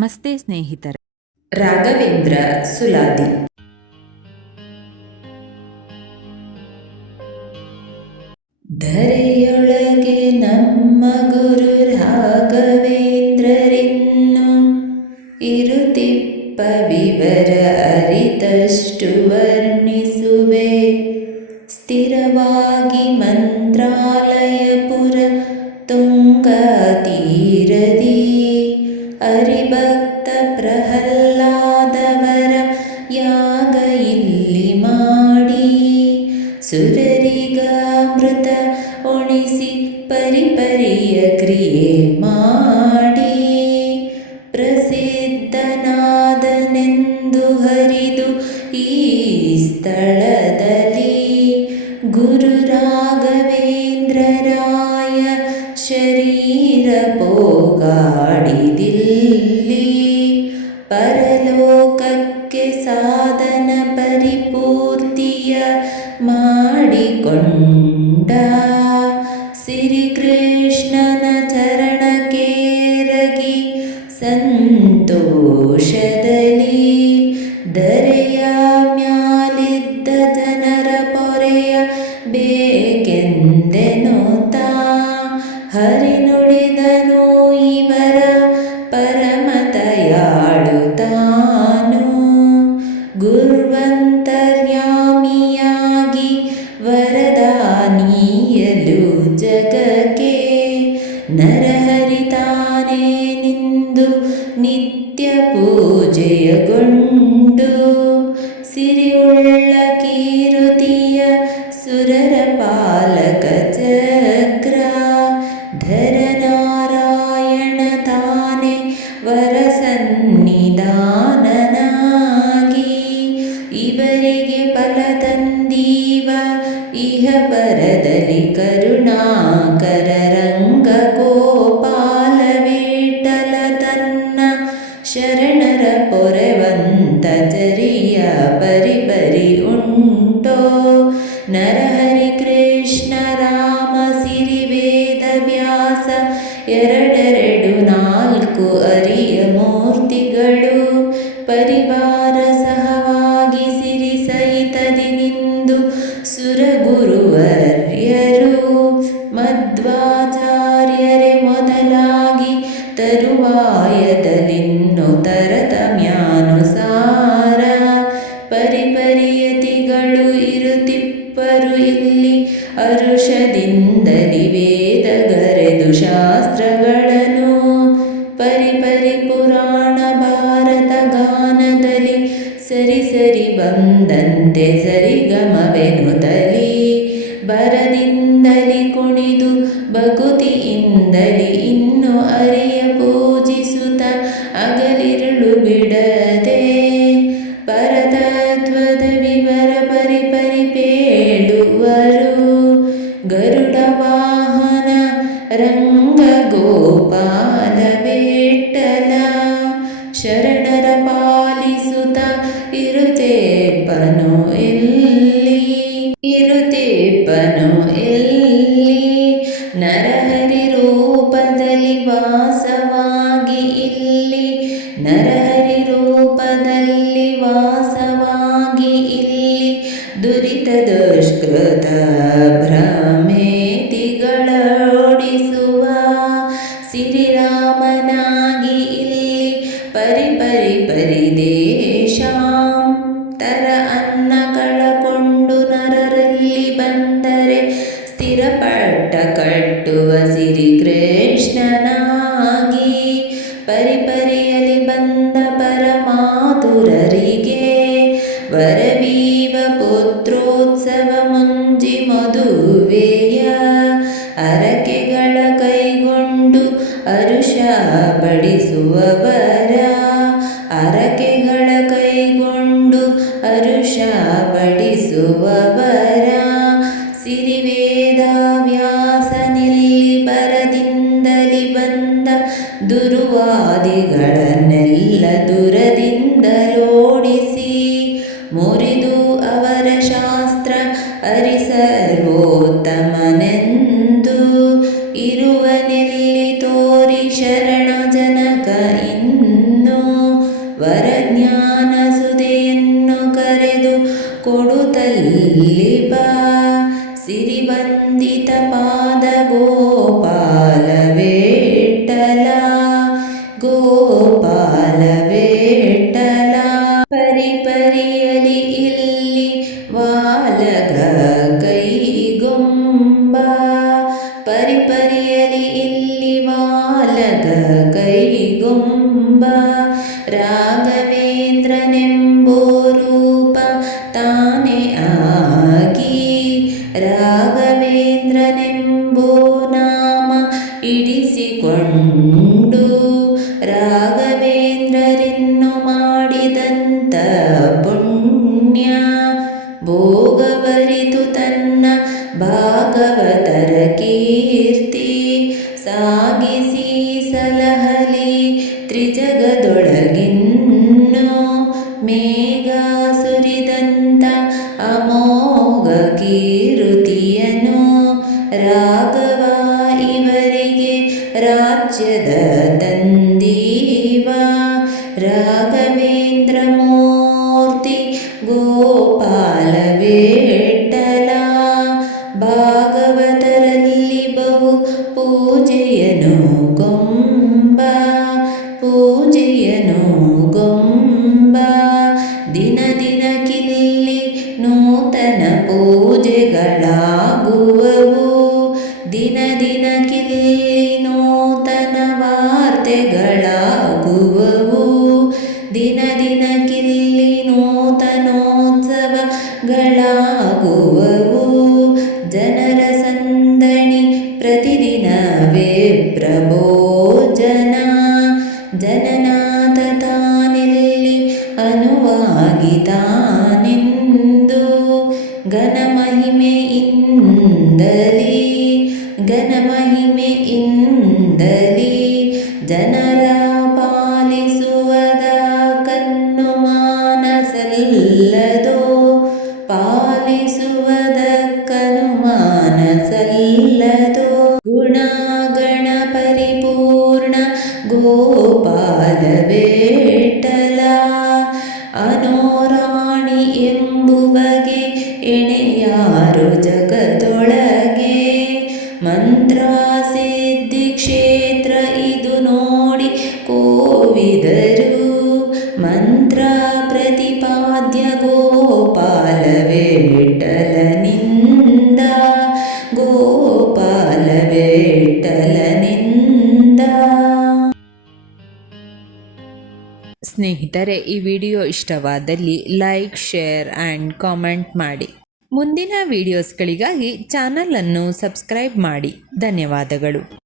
ನಮಸ್ತೆ ಸ್ನೇಹಿತರೆ. ರಾಘವೇಂದ್ರ ಸುಲಾದಿ. ಧರೆಯೊಳಗೆ ನಮ್ಮ ಗುರು ರಾಘವೇಂದ್ರರಿನ್ನು ಇರುತಿಪ್ಪ ವಿವರ ಅರಿತಷ್ಟು ವರ್ಣಿಸುವೆ. ಸ್ಥಿರವಾಗಿ ಮಂತ್ರಾಲಯಪುರ ತುಂಗಾ ತೀರದಿ ಹರಿಭಕ್ತ ಪ್ರಹ್ಲಾದವರ ಯಾಗ ಇಲ್ಲಿ ಮಾಡಿ ಸುರರಿಗಾಮೃತ ಉಣಿಸಿ ಪರಿಪರಿಯ ಕ್ರಿಯೆ ಮಾಡಿ ಪ್ರಸಿದ್ಧನಾದನೆಂದು ಹರಿದು ಈ ಸ್ಥಳದಲ್ಲಿ ಗುರು ರಾಘವೇಂದ್ರರಾಯ ಶರೀರ ಪೋಗಾಡಿದಿಲ್ಲಿ ಪರಲೋಕಕ್ಕೆ ಸಾಧನ ಪರಿಪೂರ್ತಿಯ ಮಾಡಿಕೊಂಡ ಶ್ರೀಕೃಷ್ಣನ ಚರಣಕ್ಕೇರಗಿ ಸಂತೋಷದಲ್ಲಿ ಧರೆಯ ಮ್ಯಾಲಿದ್ದ ಜನರ ಪೊರೆಯ ಬೇಕೆಂದೆನುತ್ತಾ ಹರಿನುಡಿದನು ಇವರ ಪರಮದಯಾಳು ತಾನು. ಗುರ್ವಂತರ್ಯಾಮಿಯಾಗಿ ವರದಾನಿಯಲು ಜಗಕ್ಕೆ ನರಹರಿತಾನೇ ನಿಂದು ನಿತ್ಯ ಪೂಜೆಯಗೊಂಡು ಸಿರಿಯುಳ್ಳ ಕೀರುತಿಯ ಸುರರ ಪಾಲಕ ಚಕ್ರ ಧರನಾರಾಯಣ ತಾನೆ ವರ ಸನ್ನಿಧಾನನಾಗಿ ಇವರಿಗೆ ಫಲ ತಂದೀವ ಇಹ ಪರದಲ್ಲಿ ಕರುಣಾಕರ ರಂಗ ಗೋಪಾಲ ವಿಠಲ ತನ್ನ ಶರಣರ ಪೊರೆವಂತ ಚರಿಯ ಪರಿಪರಿ ಉಂಟೋ. ನರಹರಿ ಕೃಷ್ಣ ರಾಮ ಸಿರಿ ವೇದ ವ್ಯಾಸ ಎರಡೆರಡು ನಾಲ್ಕು ಅರಿಯ ಮೂರ್ತಿಗಳು ಪರಿವಾರ ಸಹವಾಗಿ ಸಿರಿ ಸಹಿತದಿ ನಿಂದು ಸುರಗುರುವರ್ಯರು ಮಧ್ವಾಚಾರ್ಯರೇ ಮೊದಲಾಗಿ ತರುವಾಯದಲ್ಲಿನ್ನು ತರತಮ್ಯಾನುಸಾರ ಪರಿಪರಿಯತಿಗಳು ಇರುತಿಪ್ಪರು ಇಲ್ಲಿ ಹರುಷದಿಂದಲಿ ವೇದಗರೆದು ಶಾಸ್ತ್ರಗಳನ್ನು ಪರಿಪರಿ ಪುರಾಣ ಭಾರತ ಗಾನದಲ್ಲಿ ಸರಿ ಸರಿ ಬಂದಂತೆ ಸರಿಗಮವೆನುತಲಿ ಬರದಿಂದಲಿ ಕುಣಿದು ಭಕುತಿಯಿಂದಲಿ ಇನ್ನು ಅರಿಯ ಪೂಜಿಸುತ್ತ ಅಗಲಿರುಳು ಬಿಡದೆ ಪರತತ್ವದ ವಿವರ ಪರಿಪರಿ ಪೇಳುವರು. ಗರುಡ ವಾಹನ ರಂಗ ಗೋಪಾಲ ವಿಠಲ ಶರಣರ ಪಾಲಿಸುತ್ತ ಇರುತೇಪನು ಎಲ್ಲಿ ನರಹರಿ ರೂಪದಲ್ಲಿ ವಾಸವಾಗಿ ಇಲ್ಲಿ ನರಹರಿ ರೂಪದಲ್ಲಿ ವಾಸವಾಗಿ ಇಲ್ಲಿ ದುರಿತ ದುಷ್ಕೃತ ಭ್ರಮೇತಿಗಳೋಡಿಸುವ ಸಿರಿರಾಮನಾಗಿ ಇಲ್ಲಿ ಪರಿದೇಶಾಂತರ ಅನ್ನ ಕಳಕೊಂಡು ನರರಲ್ಲಿ ಬಂದರೆ ಸ್ಥಿರಪಟ್ಟ ಕಟ್ಟುವ ಸಿರಿಕೃಷ್ಣನಾಗಿ ಪರಿಪರಿಯಲಿ ಬಂದ ಪರಮಾತುರರಿಗೆ ವರವೀವ ಪುತ್ರೋತ್ಸವ ಮುಂಜಿ ಮದುವೆಯ ಹರಕೆಗಳ ಕೈಗೊಂಡು ಹರುಷ ಬಡಿಸುವವರ ಹರಕೆಗಳ ಕೈಗೊಂಡು ಹರುಷ ಬಡಿಸುವವರ ಸಿರಿವೇದ ವ್ಯಾಸನಿಲ್ಲಿ ಬರದಿಂದಲಿ ಬಂದ ದುರ್ವಾದಿಗಳನ್ನೆಲ್ಲ ದೂರದಿಂದಲೋಡಿಸಿ ಮುರಿದು ಅವರ ಶಾಸ್ತ್ರ ಹರಿಸರ್ವೋತ್ತಮನೆಂದು ಇರುವನೆಲ್ಲಿ ತೋರಿ ಶರಣ ಜನಕ ಇನ್ನು ವಂದಿತ ಪಾದ ಗೋಪಾಲ ವಿಠ್ಠಲ ಗೋಪಾಲ ವಿಠ್ಠಲ ಪರಿಪರಿಯಲಿ ಇಲ್ಲಿ ವಾಲಗ ಕೈಗೊಂಬ ಪರಿಪರಿಯಲಿ ಇಲ್ಲಿ ವಾಲಗ ಕೈಗೊಂಬ ರಾಘವೇಂದ್ರನೆಂಬೋ ರೂಪ ತಾನೇ ಆಗಿ ರಾಘವೇಂದ್ರನೆಂಬೋ ನಾಮ ಇಡಿಸಿಕೊಂಡು ರಾಘವೇಂದ್ರರೆನ್ನು ಮಾಡಿದಂತ ಪುಣ್ಯ ಭೋಗವರಿತು ತನ್ನ ಭಾಗವತರ ಕೀರ್ತಿ ಸಾಗಿಸಿ ಸಲಹಲಿ ತ್ರಿಜಗದೊಳಗಿನ್ನು ಮೇಘ ಸುರಿದಂತ ಅಮೋಘ ಕೀರುತಿಯನು ರಾಘವ ಇವರಿಗೆ ರಾಜ್ಯದ ತಂದೀವ ರಾಘವೇಂದ್ರ ಮೂರ್ತಿ ಗೋಪಾಲ ವಿಠ್ಠಲ ಭಾಗವತರಲ್ಲಿ ಬಹು ಪೂಜೆಯನು ಗೊಂಬ ಪೂಜೆಯನು ಗೊಂಬ ದಿನ ದಿನಕ್ಕಿಲ್ಲಿ ನೂತನ ಪೂಜೆಗಳಾಗುವವು ದಿನ ದಿನಕ್ಕಿಲ್ಲಿ ನೂತನ ವಾರ್ತೆಗಳಾಗುವವು ದಿನ ದಿನಕ್ಕಿಲ್ಲಿ ನೂತನೋತ್ಸವಗಳಾಗುವವು ಜನರ ಸಂದಣಿ ಪ್ರತಿದಿನವೇ ಪ್ರಭೋಜನ ಜನನಾಥ ತಾನೆಲ್ಲಿ ಅನುವಾಗಿ ತಾನೆಂದು ಘನಮಹಿಮೆಯಿಂದಲಿ ಜನರ ಪಾಲಿಸುವದ ಕಣ್ಣು ಮಾನಸಲ್ಲದೋ ಪಾಲಿಸುವದ ಕನು ಮಾನಸಲ್ಲದೋ ಗುಣಗಣ ಪರಿಪೂರ್ಣ ಗೋಪಾಲ ವಿಠ್ಠಲ ಅನೋರಾಣಿ ಎಂಬುವಗೆ ಎಣೆಯಾರು ಜಗದೊಳಗೆ ಮಂತ್ರ ಸಿದ್ಧಿ ಕ್ಷೇತ್ರ ಇದು ನೋಡಿ ಕೋವಿದರು ಮಂತ್ರ ಪ್ರತಿಪಾದ್ಯ ಗೋಪಾಲ ವಿಠ್ಠಲನಿಂದ ಗೋಪಾಲ ವಿಠ್ಠಲನಿಂದ. ಸ್ನೇಹಿತರೆ, ಈ ವಿಡಿಯೋ ಇಷ್ಟವಾದಲ್ಲಿ ಲೈಕ್, ಶೇರ್ ಆ್ಯಂಡ್ ಕಾಮೆಂಟ್ ಮಾಡಿ. ಮುಂದಿನ ವಿಡಿಯೋಸ್ಗಳಿಗಾಗಿ ಚಾನಲನ್ನು ಸಬ್ಸ್ಕ್ರೈಬ್ ಮಾಡಿ. ಧನ್ಯವಾದಗಳು.